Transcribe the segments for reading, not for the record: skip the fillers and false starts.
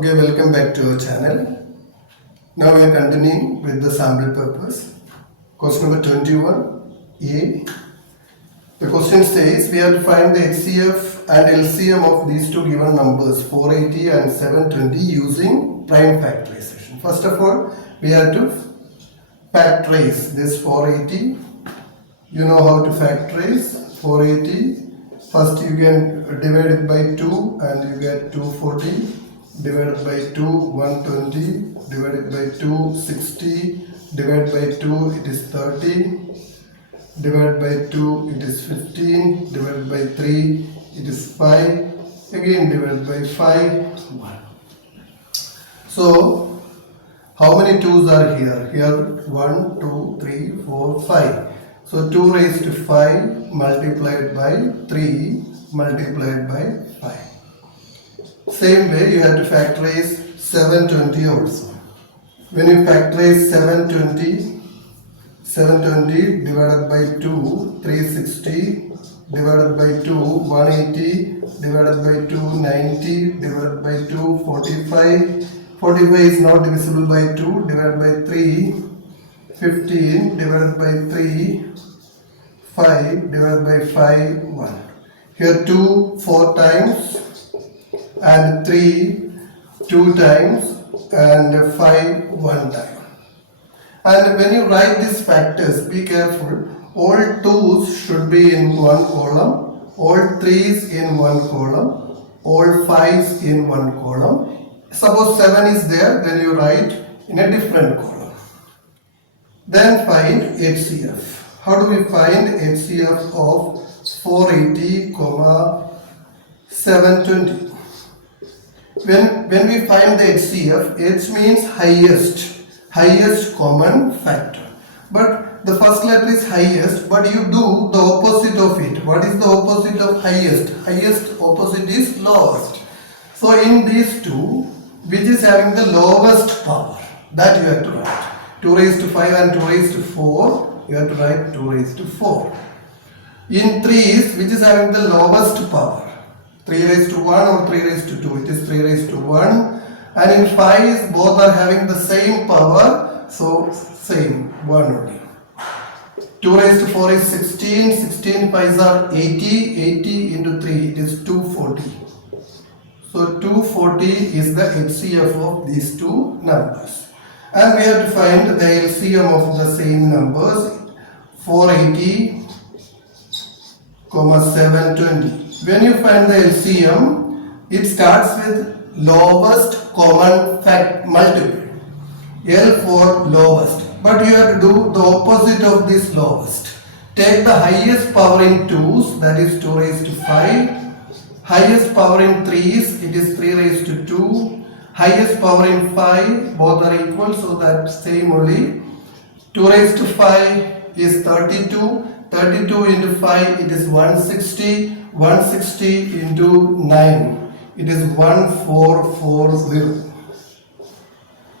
Okay, welcome back to our channel. Now we are continuing with the sample papers. Question number 21A. The question says we have to find the HCF and LCM of these two given numbers 480 and 720 using prime factorization. First of all, we have to factorize this 480. You know how to factorize 480. First you can divide it by 2 and you get 240. Divided by 2, 120, divided by 2, 60, divided by 2, it is 30, divided by 2, it is 15, divided by 3, it is 5, again divided by 5, 1. So, how many 2's are here? Here 1, 2, 3, 4, 5. So, 2 raised to 5 multiplied by 3 multiplied by 5. Same way you have to factorize 720 also. When you factorize 720 divided by 2, 360 divided by 2, 180 divided by 2, 90 divided by 2, 45. 45 is not divisible by 2, divided by 3, 15 divided by 3, 5 divided by 5, 1. Here 2, 4 times. And 3 2 times and 5 1 time. And when you write these factors, be careful. All 2's should be in one column, all 3's in one column, all 5's in one column. Suppose 7 is there, then you write in a different column. Then find HCF. How do we find HCF of 480, 720? When we find the HCF, H means highest common factor. But the first letter is highest, but you do the opposite of it. What is the opposite of highest? Highest opposite is lowest. So in these two, which is having the lowest power, that you have to write. 2 raised to 5 and 2 raised to 4, you have to write 2 raised to 4. In 3's, which is having the lowest power, 3 raised to 1 or 3 raised to 2, it is 3 raised to 1. And in 5's, both are having the same power, so same, 1 only. 2 raised to 4 is 16, 16 5's are 80, 80 into 3, it is 240. So 240 is the HCF of these two numbers. And we have to find the LCM of the same numbers, 480, 720. When you find the LCM, it starts with lowest common multiple. L for lowest. But you have to do the opposite of this lowest. Take the highest power in 2's, that is 2 raised to 5. Highest power in 3's, it is 3 raised to 2. Highest power in 5, both are equal, so that same only. 2 raised to 5 is 32. 32 into 5, it is 160. 160 into 9, it is 1440.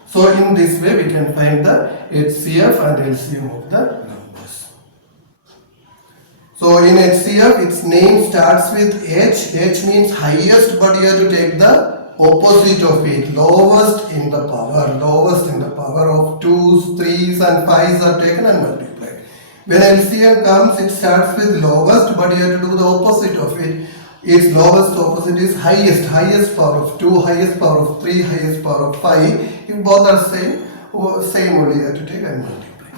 So in this way we can find the HCF and LCM of the numbers. So in HCF, its name starts with H. H means highest, but you have to take the opposite of it, lowest in the power. Lowest in the power of 2's, 3's and 5's are taken and multiplied. When LCM comes, it starts with lowest, but you have to do the opposite of it. Its lowest opposite is highest. Highest power of 2, highest power of 3, highest power of 5. If both are same only you have to take and multiply.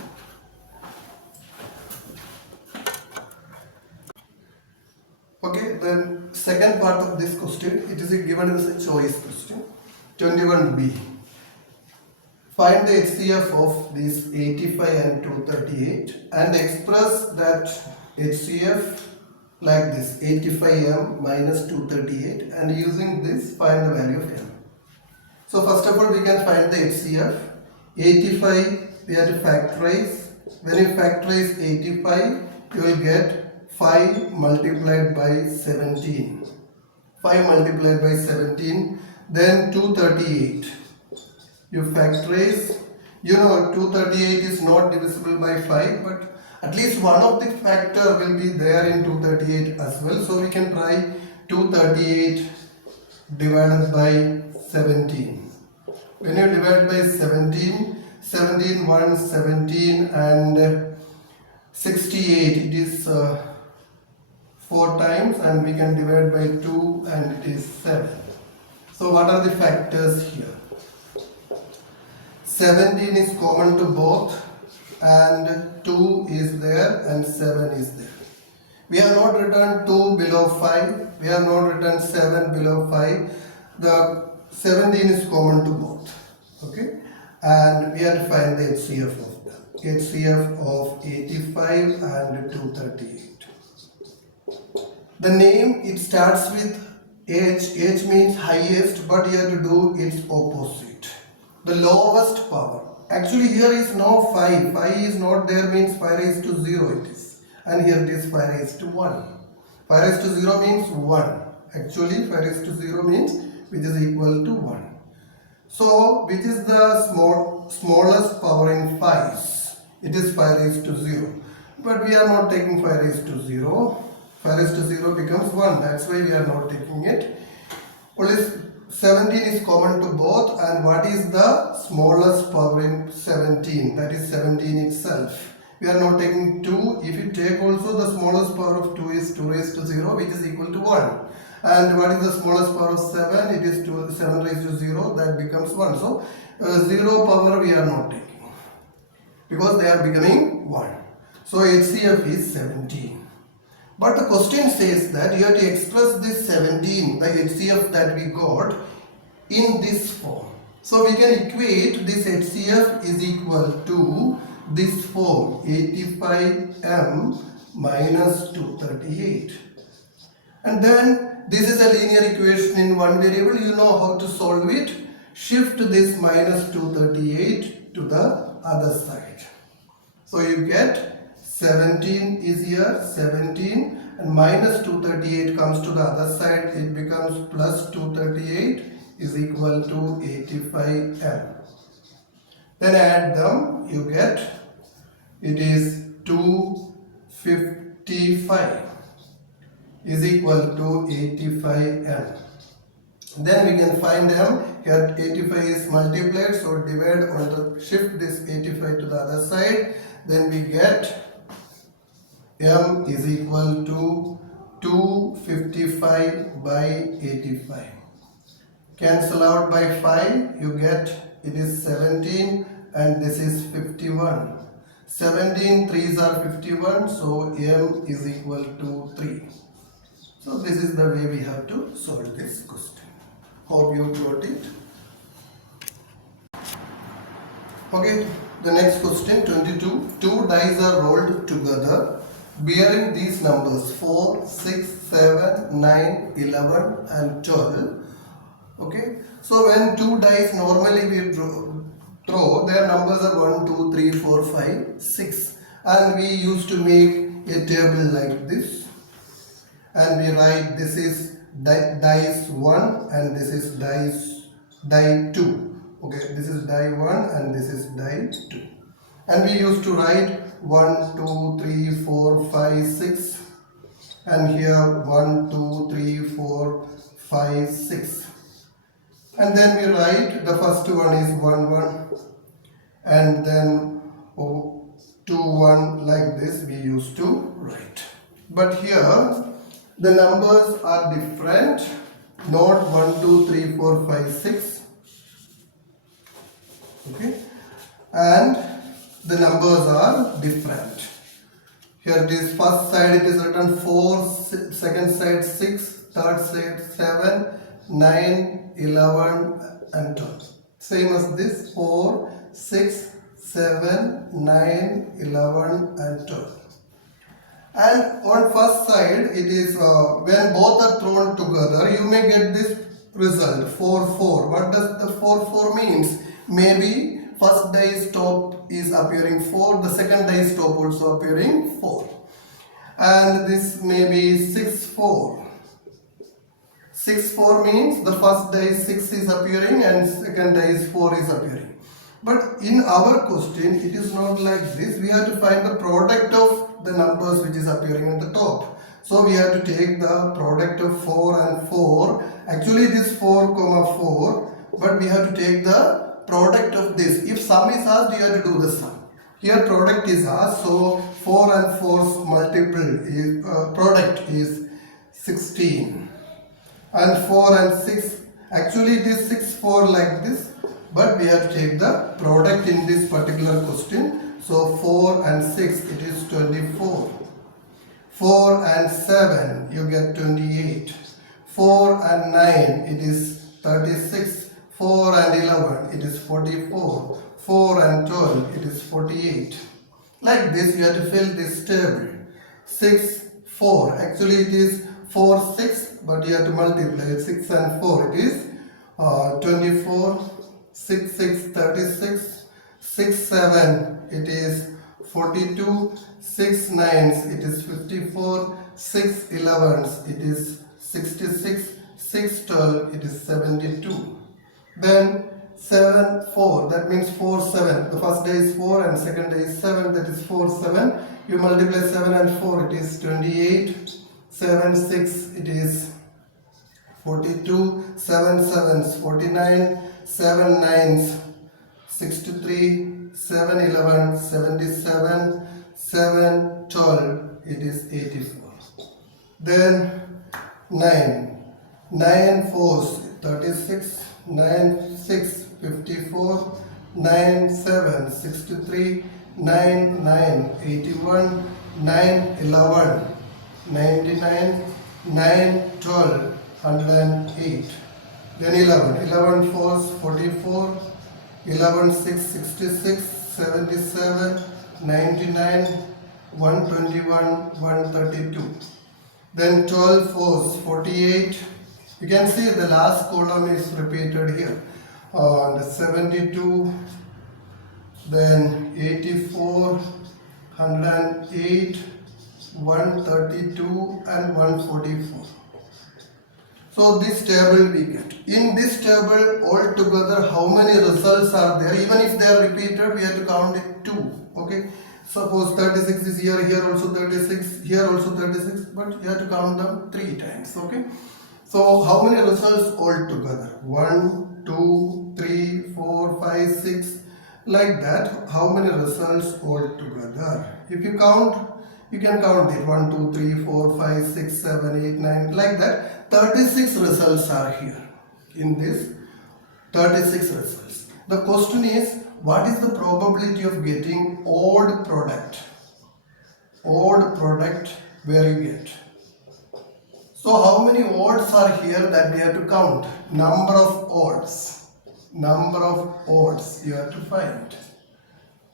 Okay, then second part of this question, it is given as a choice question. 21B. Find the HCF of these 85 and 238 and express that HCF like this, 85m minus 238, and using this find the value of m. So first of all we can find the HCF. 85 we have to factorize. When you factorize 85, you will get 5 multiplied by 17. 5 multiplied by 17, then 238. You factorize, you know 238 is not divisible by 5, but at least one of the factor will be there in 238 as well. So we can try 238 divided by 17. When you divide by 17, 17 1 17 and 68, it is 4 times, and we can divide by 2 and it is 7. So what are the factors here? 17 is common to both, and 2 is there and 7 is there. We have not written 2 below 5, we have not written 7 below 5. The 17 is common to both. Okay, and we have to find the HCF of them. HCF of 85 and 238. The name, it starts with H. H means highest, but you have to do its opposite. The lowest power. Actually here is no 5. 5 is not there, means 5 raised to 0 it is. And here it is 5 raised to 1. 5 raised to 0 means 1. Actually 5 raised to 0 means which is equal to 1. So which is the smallest power in 5s? It is 5 raised to 0. But we are not taking 5 raised to 0. 5 raised to 0 becomes 1. That's why we are not taking it. Only 17 is common to both, and what is the smallest power in 17? That is 17 itself. We are not taking 2. If you take also, the smallest power of 2 is 2 raised to 0, which is equal to 1. And what is the smallest power of 7? It is 7 raised to 0, that becomes 1. So 0 power we are not taking, because they are becoming 1. So HCF is 17. But the question says that you have to express this 17, the HCF that we got, in this form. So we can equate this HCF is equal to this form, 85m minus 238. And then this is a linear equation in one variable. You know how to solve it. Shift this minus 238 to the other side. So you get 17 is here, 17, and minus 238 comes to the other side. It becomes plus 238 is equal to 85m. Then add them, you get, it is 255 is equal to 85m. Then we can find m. Here 85 is multiplied, so divide on the shift this 85 to the other side. Then we get m is equal to 255 by 85. Cancel out by 5, you get it is 17 and this is 51. 17 3s are 51, so m is equal to 3. So this is the way we have to solve this question. Hope you got it. Okay, the next question, 22. 2 dice are rolled together bearing these numbers 4, 6, 7, 9, 11 and 12. Okay, so when 2 dice normally we throw, their numbers are 1, 2, 3, 4, 5, 6, and we used to make a table like this, and we write this is dice 1 and this is die 2. Okay, this is die 1 and this is die 2, and we used to write 1, 2, 3, 4, 5, 6, and here 1, 2, 3, 4, 5, 6, and then we write the first one is 1, 1, and then 2, 1, like this we used to write. But here the numbers are different, not 1, 2, 3, 4, 5, 6. Okay, and the numbers are different. Here it is, first side it is written 4, second side 6, third side 7, 9, 11 and 12. Same as this, 4, 6, 7, 9, 11 and 12. And on first side it is when both are thrown together, you may get this result 4, 4. What does the 4, 4 means? Maybe first dice top is appearing 4, the second dice top also appearing 4, and this may be 6, 4. 6, 4 means the first dice 6 is appearing and second dice 4 is appearing. But in our question it is not like this. We have to find the product of the numbers which is appearing at the top. So we have to take the product of 4 and 4. Actually it is 4, 4. but we have to take the product of this. If sum is asked, you have to do the sum. Here product is asked, so 4 and 4's multiple is product is 16, and 4 and 6, actually it is 6 4 like this, but we have to take the product in this particular question. So 4 and 6, it is 24. 4 and 7, you get 28. 4 and 9, it is 36. 4 and 11, it is 44. 4 and 12, it is 48. Like this, you have to fill this table. 6, 4, actually it is 4, 6, but you have to multiply it. 6 and 4, it is 24. 6, 6, 36. 6, 7, it is 42. 6 9s, it is 54. 6 11s, it is 66. 6 12, it is 72. Then 7 4, that means 4 7. The first day is 4 and second day is 7, that is 4 7. You multiply 7 and 4, it is 28. 7 6, it is 42. 7 7s, 49. 7 9s, 63. 7 11, 77. 7 12, it is 84. Then 9 4s, 36. 9 6, 54. 9 7, 63. 9 9, 81. 9 11, 99. 9 12, 108. Then 11 4s, 44. 11 6, 66. 77. 99. 121. 132. Then 12 4s, 48. You can see the last column is repeated here. And 72. Then 84. 108. 132 and 144. So this table we get. In this table altogether how many results are there? Even if they are repeated, we have to count it 2. Okay. Suppose 36 is here, here also 36, here also 36, but you have to count them 3 times. Okay. So how many results altogether? 1, 2, 3, 4, 5, 6, like that. How many results altogether? If you count, you can count it 1, 2, 3, 4, 5, 6, 7, 8, 9, like that. 36 results are here. In this 36 results. The question is, what is the probability of getting odd product? Odd product where you get. So how many odds are here that we have to count? Number of odds. Number of odds you have to find.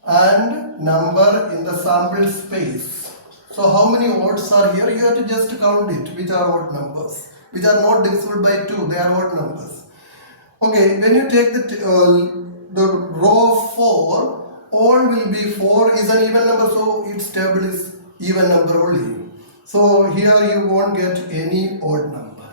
And number in the sample space. So how many odds are here? You have to just count it, which are odd numbers, which are not divisible by 2, they are odd numbers. Okay, when you take the row of 4, all will be 4 is an even number, so its table is even number only. So here you won't get any odd number.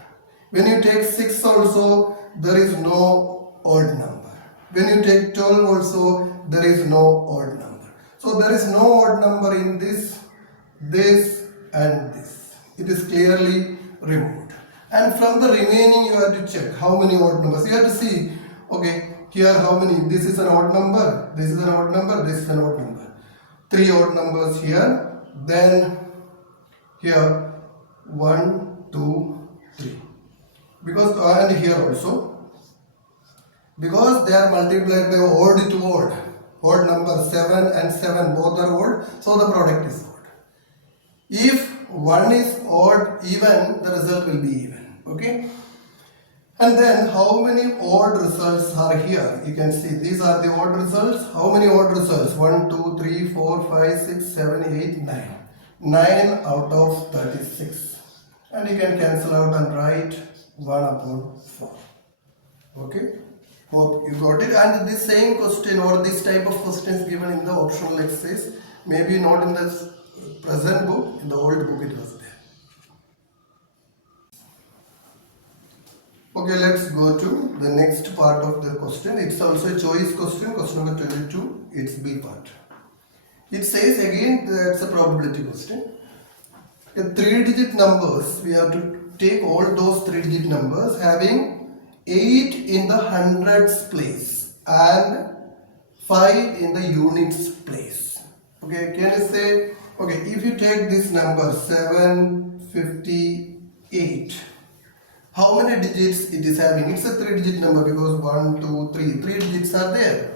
When you take 6 also, there is no odd number. When you take 12 also, there is no odd number. So there is no odd number in this, this and this. It is clearly removed. And from the remaining you have to check how many odd numbers. You have to see, okay, here how many, this is an odd number, this is an odd number, this is an odd number. 3 odd numbers here, then here 1, 2, 3. Because, and here also, because they are multiplied by odd to odd. Odd number 7 and 7 both are odd, so the product is odd. If one is odd even, the result will be even. Okay. And then how many odd results are here? You can see these are the odd results. How many odd results? 1, 2, 3, 4, 5, 6, 7, 8, 9. 9 out of 36. And you can cancel out and write 1 upon 4. Okay. Hope you got it. And this same question or this type of questions given in the optional exercise, maybe not in the present book, in the old book it was there. Okay, let's go to the next part of the question. It's also a choice question, question number 22. It's B part. It says again that's a probability question. In 3-digit numbers, we have to take all those 3-digit numbers having 8 in the hundreds place and 5 in the units place. Okay, can you say, okay, if you take this number 758, how many digits it is having? It's a 3-digit number because 1, 2, 3. 3 digits are there.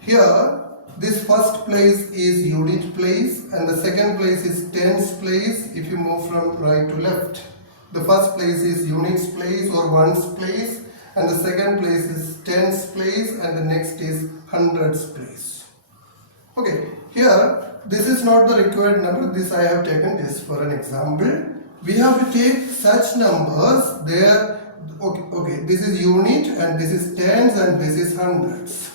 Here, this first place is unit place and the second place is tens place if you move from right to left. The first place is units place or ones place and the second place is tens place and the next is hundreds place. Okay, here this is not the required number, this I have taken just for an example. We have to take such numbers there. Okay, this is unit and this is tens and this is hundreds.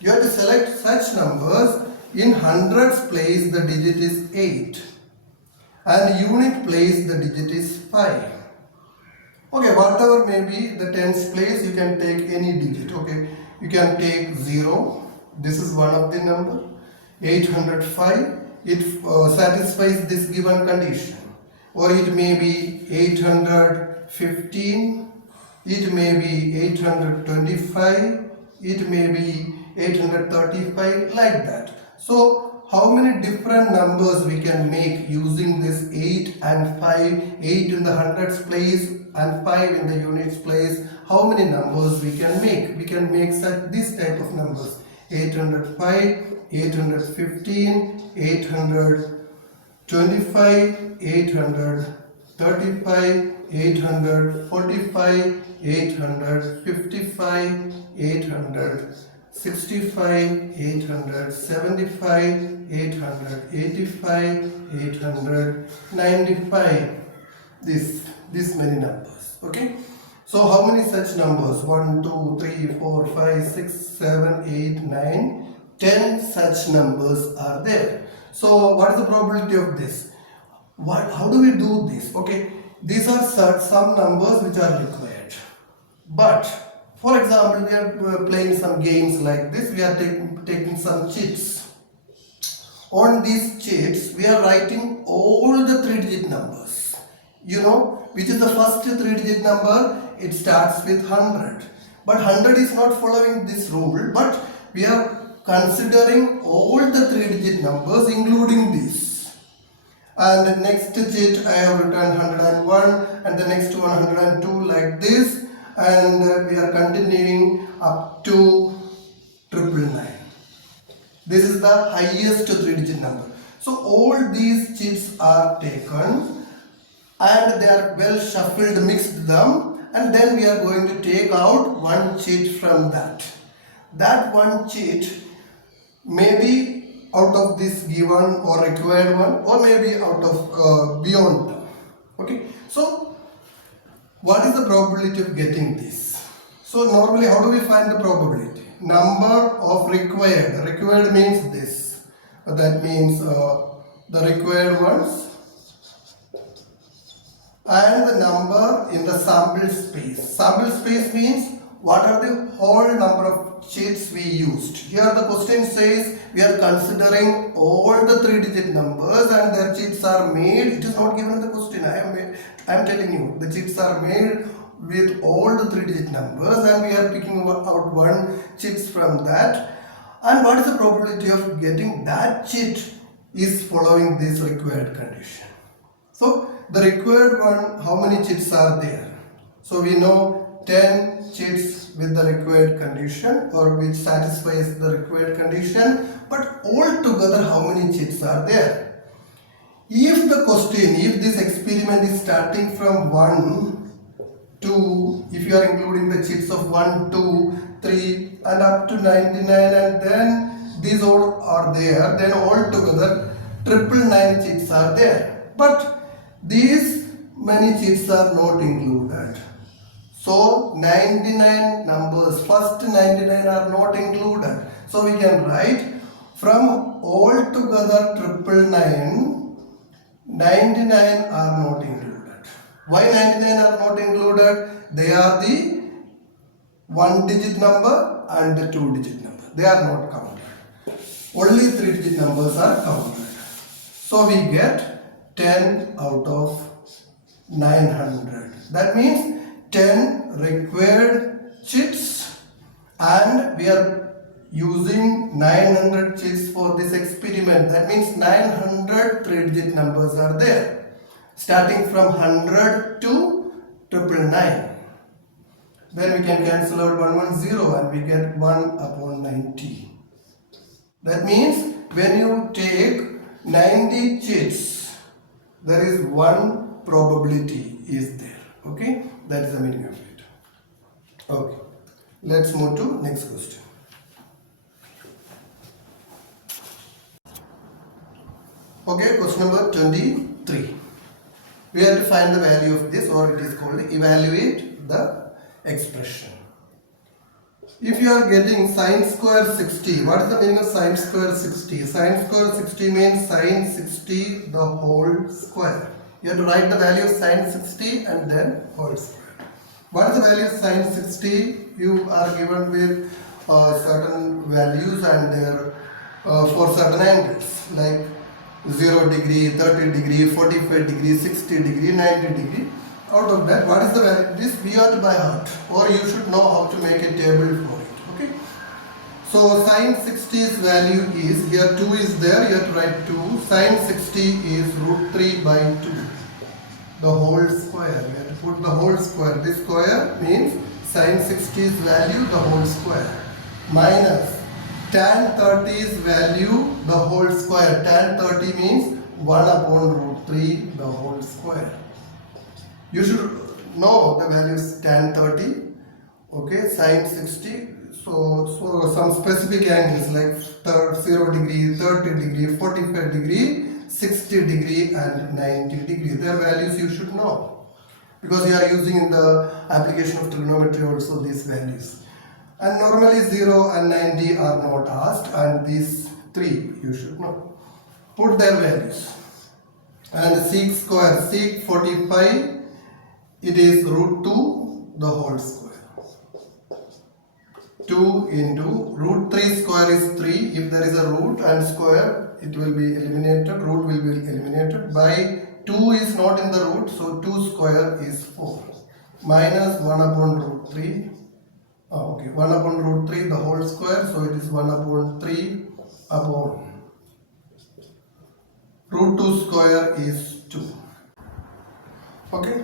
You have to select such numbers. In hundreds place the digit is 8 and unit place the digit is 5. Okay, whatever may be the tens place, you can take any digit. Okay, you can take 0. This is one of the number. 805, it satisfies this given condition. Or it may be 815, it may be 825, it may be 835, like that. So how many different numbers we can make using this 8 and 5, 8 in the hundreds place and 5 in the units place? How many numbers we can make? We can make such this type of numbers: 805, 815, 825, 835, 845, 855, 865, 875, 885, 895. This many numbers. Okay. So how many such numbers? 1, 2, 3, 4, 5, 6, 7, 8, 9, 10 such numbers are there. So what is the probability of this? How do we do this? Okay, these are some numbers which are required. But for example, we are playing some games like this. We are taking some cheats. On these cheats, we are writing all the 3-digit numbers. You know, which is the first 3-digit number? It starts with 100. But 100 is not following this rule, but we are considering all the 3-digit numbers including this. And the next digit I have written 101 and the next one 102, like this, and we are continuing up to 999. This is the highest 3-digit number. So all these chits are taken and they are well shuffled, mixed them, and then we are going to take out one chit from that. That one chit may be out of this given or required one, or maybe out of beyond them. Okay, so what is the probability of getting this? So normally how do we find the probability? Number of required. Required means this. That means the required ones and the number in the sample space. Sample space means what are the whole number of chits we used. Here the question says we are considering all the 3-digit numbers and their chits are made. It is not given in the question. I am telling you, the chits are made with all the 3-digit numbers and we are picking out one chits from that. And what is the probability of getting that chit is following this required condition. So the required one, how many chits are there? So we know 10 chits with the required condition, or which satisfies the required condition, but all together how many chits are there? If the question, if this experiment is starting from 1 to, if you are including the chits of 1, 2, 3 and up to 99, and then these all are there, then all together 999 chits are there, but these many chits are not included. So 99 numbers, first 99 are not included. So we can write from all together 999, 99 are not included. Why 99 are not included? They are the 1-digit number and the 2-digit number. They are not counted. Only 3-digit numbers are counted. So we get 10 out of 900. That means 10 required and we are using 900 chits for this experiment. That means 900 3-digit numbers are there, starting from 100 to 999. Then we can cancel out 110 and we get 1 upon 90. That means when you take 90 chits, there is one probability is there. Okay, that is the meaning of it. Okay, let's move to next question. Okay, question number 23. We have to find the value of this, or it is called evaluate the expression. If you are getting sine square 60, what is the meaning of sine square 60? Sine square 60 means sine 60 the whole square. You have to write the value of sine 60 and then whole square. What is the value of sine 60? You are given with certain values and their for certain angles like 0 degree, 30 degree, 45 degree, 60 degree, 90 degree. Out of that, what is the value? This we are to by heart, or you should know how to make a table for it. Okay. So sine 60's value is, here 2 is there, you have to write 2. Sine 60 is root 3 by 2. The whole square. You have to put the whole square. This square means sine 60's value, the whole square. Minus tan 30's value, the whole square. Tan 30 means 1 upon root 3, the whole square. You should know the values tan 30, okay, sine 60. So some specific angles like 0 degree, 30 degree, 45 degree, 60 degree and 90 degree. Their values you should know, because you are using in the application of trigonometry also these values. And normally 0 and 90 are not asked, and these 3 you should know. Put their values. And sec square, sec 45, it is root 2 the whole square. 2 into root 3 square is 3. If there is a root and square, it will be eliminated. Root will be eliminated. By 2 is not in the root, so 2 square is 4. Minus 1 upon root 3. Okay, 1 upon root 3 the whole square, so it is 1 upon 3 upon root 2 square is 2. Okay.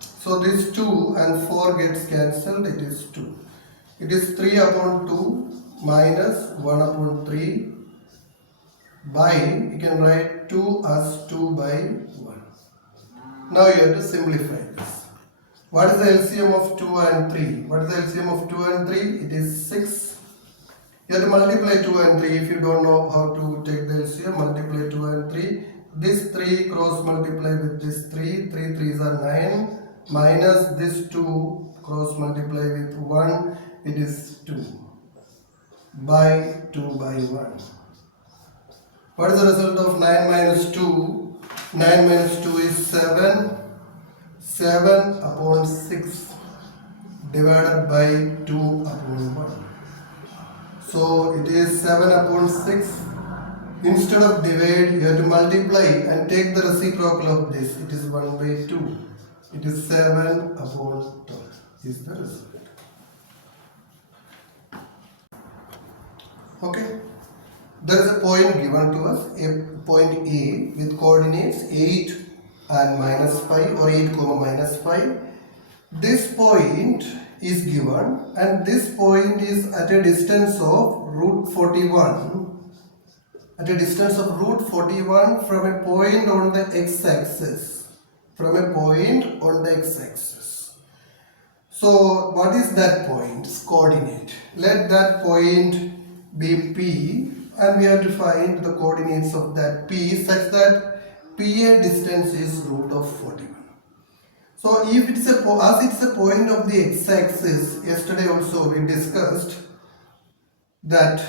So this 2 and 4 gets cancelled, it is 2. It is 3 upon 2 minus 1 upon 3 by, you can write 2 as 2 by 1. Now you have to simplify this. What is the LCM of 2 and 3? What is the LCM of 2 and 3? It is 6. You have to multiply 2 and 3. If you don't know how to take the LCM, multiply 2 and 3. This 3 cross multiply with this 3. 3 3s are 9. Minus this 2 cross multiply with 1, it is 2 by 2 by 1. What is the result of 9 minus 2? 9 minus 2 is 7. 7 upon 6 divided by 2 upon 1. So it is 7 upon 6. Instead of divide, you have to multiply and take the reciprocal of this. It is 1 by 2. It is 7 upon 12 is the result. Okay. There is a point given to us, a point A with coordinates 8 and minus 5 or 8 comma minus 5. This point is given and this point is at a distance of root 41. At a distance of root 41 from a point on the x-axis. From a point on the x-axis. So what is that point's coordinate? Let that point be P, and we have to find the coordinates of that P such that PA distance is root of 41. So if it's as it's a point of the x-axis, yesterday also we discussed that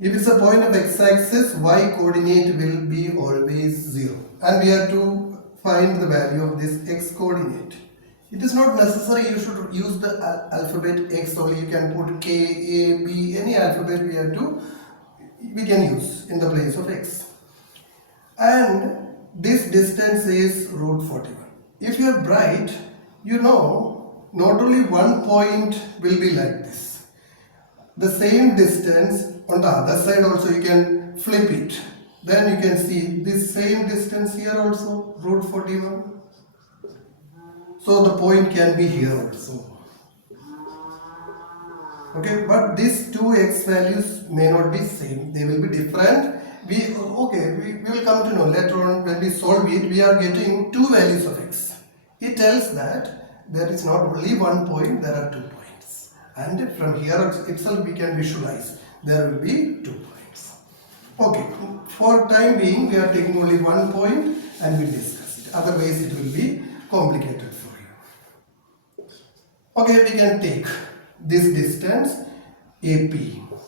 if it's a point of x-axis, y coordinate will be always 0, and we have to find the value of this x coordinate. It is not necessary you should use the alphabet x only. You can put K, A, B, any alphabet we can use in the place of x. And this distance is root 41. If you are bright, you know not only one point will be like this. the same distance on the other side also you can flip it. Then you can see this same distance here also, root 41. So the point can be here also. Okay, but these two x values may not be same, they will be different. We will come to know later on when we solve it. We are getting two values of x. It tells that there is not only one point, there are 2 points, and from here itself we can visualize there will be 2 points. Okay, for time being we are taking only 1 point and we discuss it, otherwise it will be complicated for you. Okay, we can take this distance AP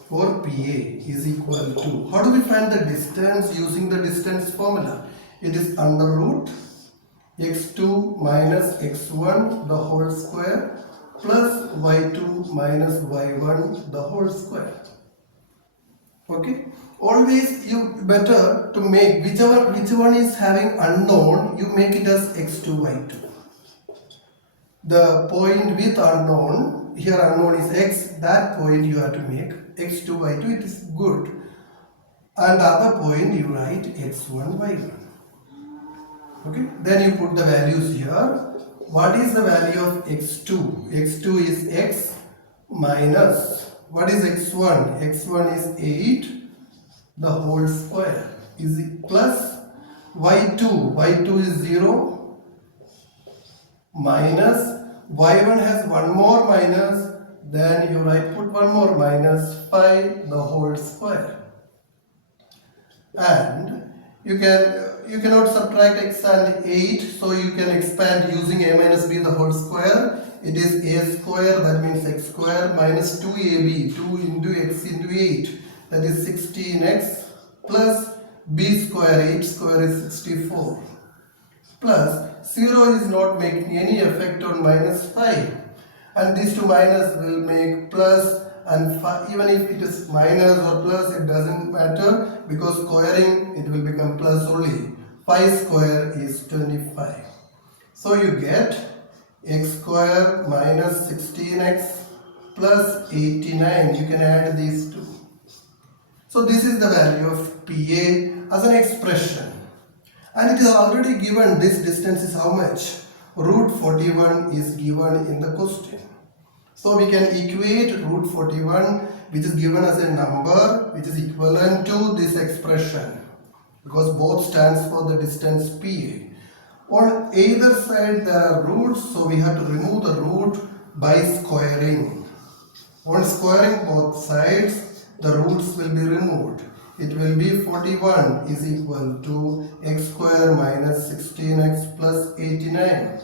or PA is equal to, how do we find the distance using the distance formula? It is under root x2 minus x1 the whole square plus y2 minus y1 the whole square. Okay, always you better to make which one is having unknown, you make it as x2 y2. The point with unknown, here unknown is x, that point you have to make x2 y2, it is good, and the other point you write x1 y1. Okay, then you put the values here. What is the value of x2? x2 is x minus, what is x1? x1 is 8 the whole square is plus y2 is 0 minus y1 has one more minus, then you put one more minus 5 the whole square. And you cannot subtract x and 8, so you can expand using a minus b the whole square. It is a square, that means x square, minus 2ab, 2 into x into 8, that is 16x, plus b square, 8 square is 64, plus 0 is not making any effect on minus 5, and these two minus will make plus, and even if it is minus or plus it doesn't matter, because squaring it will become plus only. 5 square is 25. So you get x square minus 16x plus 89. You can add these two. So this is the value of PA as an expression. And it is already given, this distance is how much? Root 41 is given in the question. So we can equate root 41, which is given as a number, which is equivalent to this expression, because both stands for the distance PA. On either side there are roots, so we have to remove the root by squaring. On squaring both sides, the roots will be removed. It will be 41 is equal to x square minus 16x plus 89.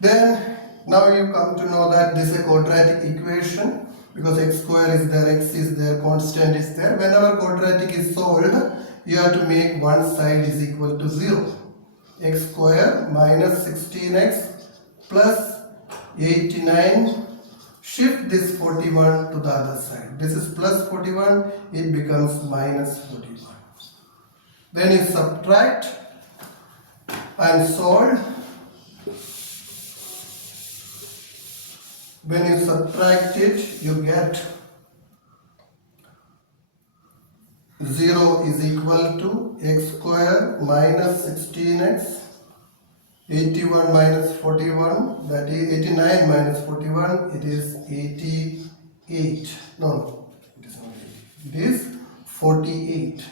Then now you come to know that this is a quadratic equation, because x square is there, x is there, constant is there. Whenever quadratic is solved, you have to make one side is equal to 0. X square minus 16x plus 89. Shift this 41 to the other side. This is plus 41, it becomes minus 41. Then you subtract and solve. When you subtract it, you get 0 is equal to x square minus 16x, 81 minus 41, that is 89 minus 41, it is 88. No, it is not 80. It is 48.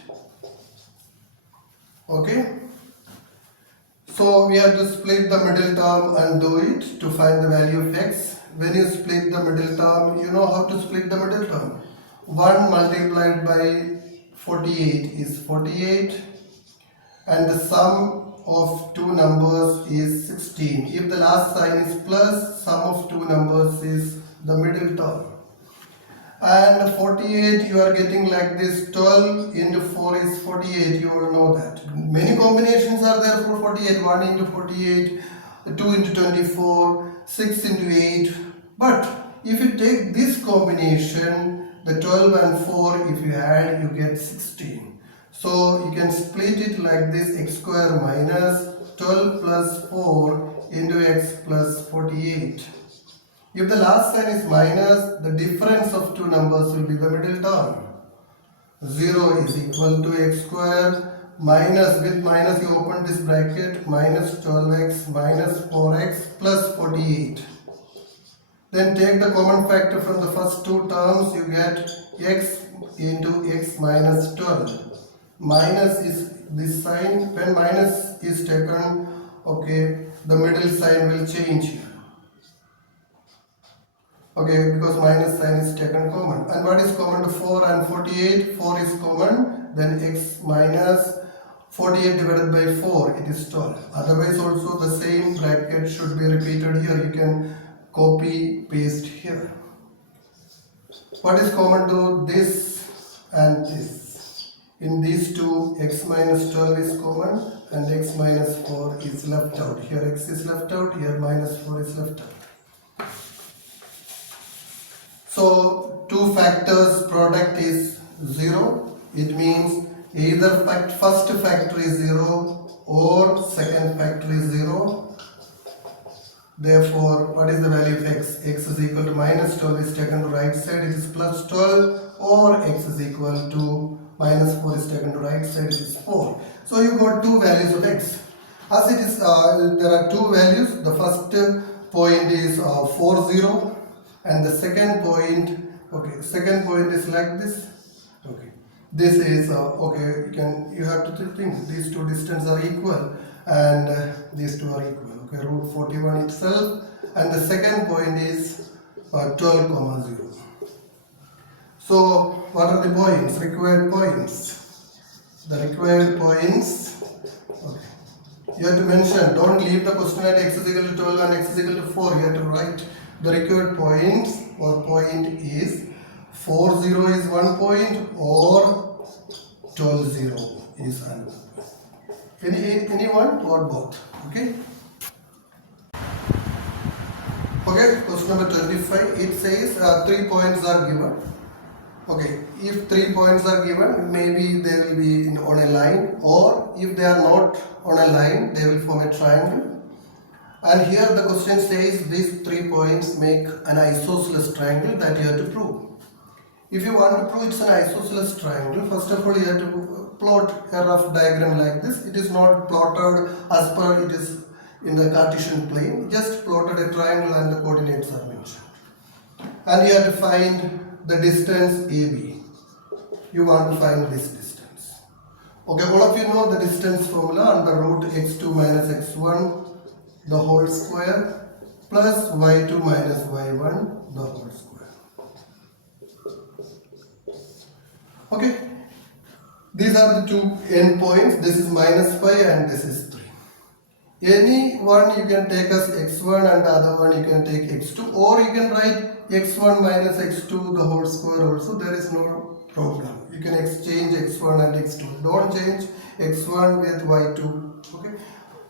Okay. So we have to split the middle term and do it to find the value of x. When you split the middle term, you know how to split the middle term. 1 multiplied by 48 is 48, and the sum of two numbers is 16. If the last sign is plus, sum of two numbers is the middle term. And 48 you are getting like this, 12 into 4 is 48, you all know that. Many combinations are there for 48, 1 into 48, 2 into 24, 6 into 8. But if you take this combination, the 12 and 4, if you add, you get 16. So you can split it like this, x square minus 12 plus 4 into x plus 48. If the last sign is minus, the difference of two numbers will be the middle term. 0 is equal to x square minus, with minus you open this bracket, minus 12x minus 4x plus 48. Then take the common factor from the first two terms, you get x into x minus 12. Minus is this sign. When minus is taken, okay, the middle sign will change here. Okay, because minus sign is taken common. And what is common to 4 and 48? 4 is common, then x minus 48 divided by 4, it is 12. Otherwise also the same bracket should be repeated here. You can copy paste here. What is common to this and this? In these two, x minus 12 is common and x minus 4 is left out. Here x is left out, here minus 4 is left out. So two factors product is 0. It means either first factor is 0 or second factor is 0. Therefore, what is the value of x? X is equal to minus 12 is taken to right side, it is plus 12, or x is equal to minus 4 is taken to right side, it is 4. So you got two values of x. As it is, there are two values. The first point is 4, 0. And the second point, okay, second point is like this. Okay, this is okay. You have to think these two distances are equal, and these two are equal. Okay, root 41 itself, and the second point is 12, 0. So what are the points? Required points. The required points. Okay, you have to mention. Don't leave the question at x is equal to 12 and x is equal to 4. You have to write. The required points or point is 4, 0 is one point or 12, 0 is another point. Any one or both. Okay. Okay, question number 25. It says 3 points are given. Okay, if 3 points are given, maybe they will be on a line, or if they are not on a line, they will form a triangle. And here the question says these 3 points make an isosceles triangle that you have to prove. If you want to prove it's an isosceles triangle, first of all you have to plot a rough diagram like this. It is not plotted as per it is in the Cartesian plane, just plotted a triangle and the coordinates are mentioned. And you have to find the distance AB. You want to find this distance. Okay, all of you know the distance formula under root x2 minus x1 the whole square plus y2 minus y1 the whole square. Okay, these are the two end points. This is minus 5 and this is 3. Any one you can take as x1 and the other one you can take x2, or you can write x1 minus x2 the whole square also. There is no problem. You can exchange x1 and x2. Don't change x1 with y2. Okay.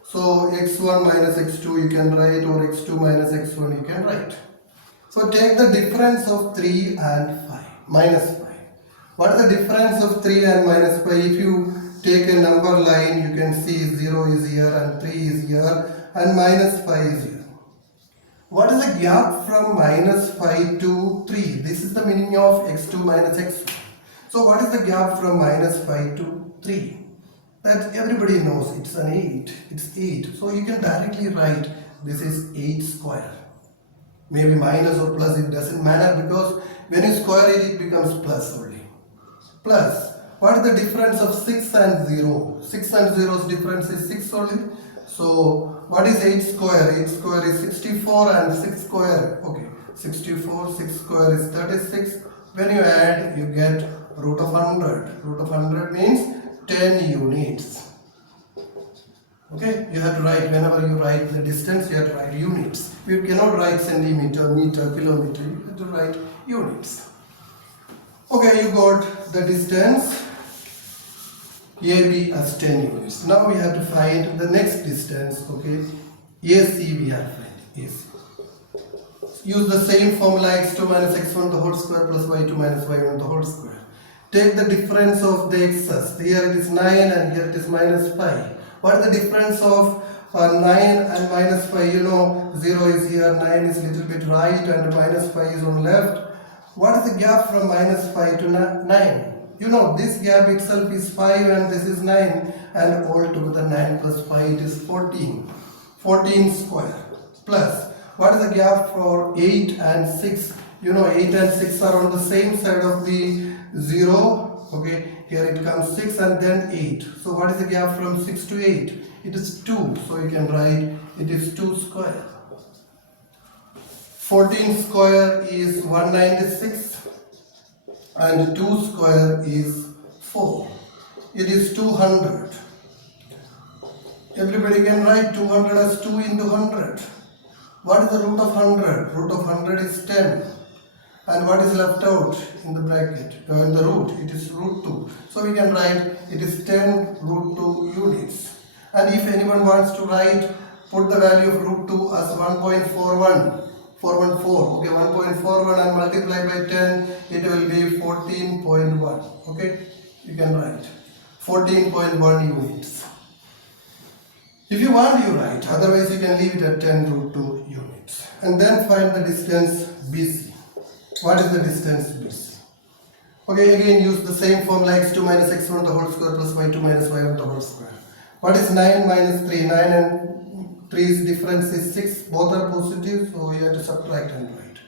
So x1 minus x2 you can write, or x2 minus x1 you can write. So take the difference of 3 and 5, minus 5. What is the difference of 3 and minus 5? If you take a number line, you can see 0 is here and 3 is here and minus 5 is here. What is the gap from minus 5 to 3? This is the meaning of x2 minus x1. So what is the gap from minus 5 to 3? That everybody knows, it's an 8. It's 8. So you can directly write this is 8 square. Maybe minus or plus, it doesn't matter, because when you square it, it becomes plus only. Plus, what is the difference of 6 and 0? 6 and 0's difference is 6 only. So what is 8 square? 8 square is 64 and 6 square. Okay, 64, 6 square is 36. When you add, you get root of 100. Root of 100 means 10 units. Okay, you have to write, whenever you write the distance, you have to write units. You cannot write centimeter, meter, kilometer, you have to write units. Okay, you got the distance AB as 10 units. Now we have to find the next distance. Okay, AC we have to find AC. Use the same formula x2 minus x1 the whole square plus y2 minus y1 the whole square. Take the difference of the x's. Here it is 9 and here it is minus 5. What is the difference of 9 and minus 5, you know 0 is here, 9 is little bit right and minus 5 is on left. What is the gap from minus 5 to 9? You know this gap itself is 5 and this is 9, and all together 9 plus 5 it is 14. 14 square plus, what is the gap for 8 and 6? You know 8 and 6 are on the same side of the 0. Okay, here it comes 6 and then 8. So what is the gap from 6 to 8? It is 2. So you can write it is 2 square. 14 square is 196 and 2 square is 4. It is 200. Everybody can write 200 as 2 into 100. What is the root of 100? Root of 100 is 10. And what is left out in the bracket, in the root? It is root 2. So we can write it is 10 root 2 units. And if anyone wants to write, put the value of root 2 as 1.41. 414. Okay, 1.41 and multiply by 10, it will be 14.1. Okay, you can write 14.1 units. If you want, you write, otherwise you can leave it at 10 root 2 units. And then find the distance BC. What is the distance BC? Okay, again use the same formula, x2 minus x1 the whole square plus y2 minus y1 the whole square. What is 9 minus 3? 9 and 3's difference is 6, both are positive, so you have to subtract and write.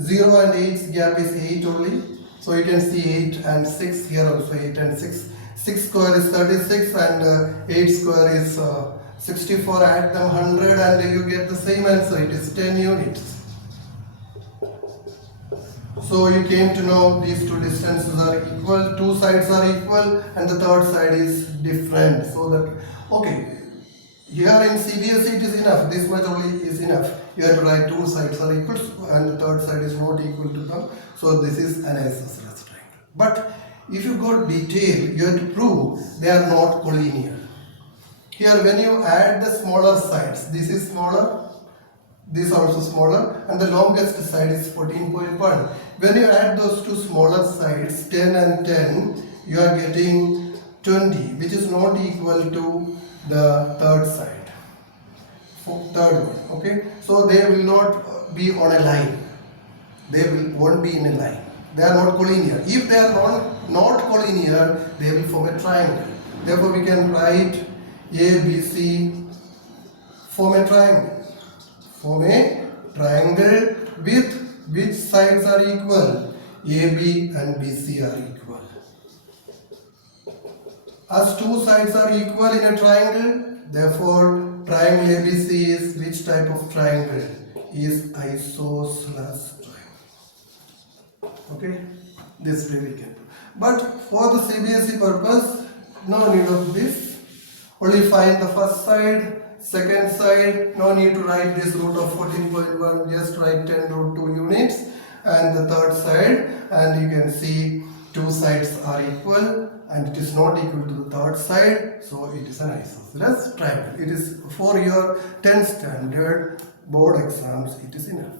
0 and 8's gap is 8 only, so you can see 8 and 6, here also 8 and 6. 6 square is 36 and 8 square is 64, add them 100 and you get the same answer, it is 10 units. So you came to know these two distances are equal, two sides are equal and the third side is different. So that, okay, here in CBSE it is enough, this much only is enough. You have to write two sides are equal and the third side is not equal to them. So this is an isosceles triangle. But if you go detail, you have to prove they are not collinear. Here when you add the smaller sides, this is smaller, this also smaller, and the longest side is 14.1. When you add those two smaller sides, 10 and 10, you are getting 20, which is not equal to the third side, third one. Okay, so they will not be on a line. They won't be in a line. They are not collinear. If they are not collinear, they will form a triangle. Therefore, we can write ABC form a triangle. Form a triangle with which sides are equal? AB and BC are equal. As two sides are equal in a triangle, therefore triangle ABC is which type of triangle? Is isosceles triangle. Okay, this way we can do. But for the CBSE purpose, no need of this. Only find the first side, second side, no need to write this root of 14.1, just write 10 root 2 units, and the third side, and you can see two sides are equal and it is not equal to the third side, so it is an isosceles triangle. It is for your 10th standard board exams, it is enough.